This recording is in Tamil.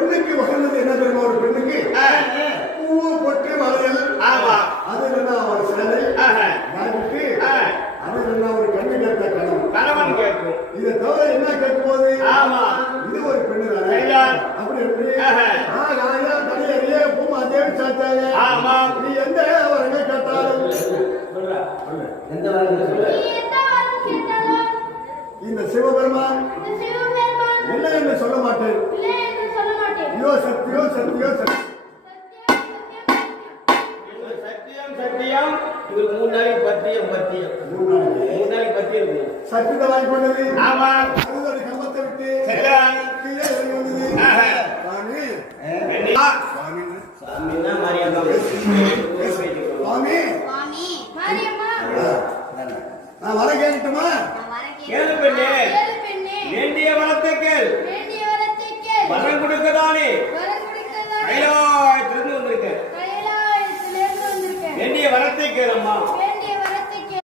பெண்ணுக்கு வசந்தது என்ன தெரியுமா? ஒரு பெண்ணுக்கு பூ பொட்டு வளையல். ஆமா. அது என்ன ஒரு சேலை நாட்டுக்கு. அது என்ன ஒரு கண்ணு கேட்ட கணவன் கேட்கும். இதை தவிர என்ன கேட்கும் போது ஆமா இது ஒரு பெண்ணு தானே அப்படி எப்படி தனியே பூமாதேவி சாத்தாங்க. ஆமா. நீ எந்த வரங்க கேட்டாலும் எந்த வரங்க சொல்ல இந்த சிவபெருமான் இல்லை என்று சொல்ல மாட்டேன். ஐயோ சத்தியோ சத்தியோ சத்தியம் சத்தியம். இது 3 நாளைக்கு பத்தியம். 3 நாளைக்கு பத்தியம். சத்தியத்தை வாங்கி கொண்டது. ஆமா. அதுதான் கம்பத்தை விட்டு கீழே இறங்கி வந்தது. சாமி சாமின்னா மாரியம்மா. சாமி நான் வர கேட்கட்டுமா? கேளு பெண்ணே. வேண்டிய வரத்தை கேள். வரம் கொடுக்கதானே கைலாயத்திலிருந்து வந்திருக்கேன். வேண்டிய வரத்தை கேளம்மா.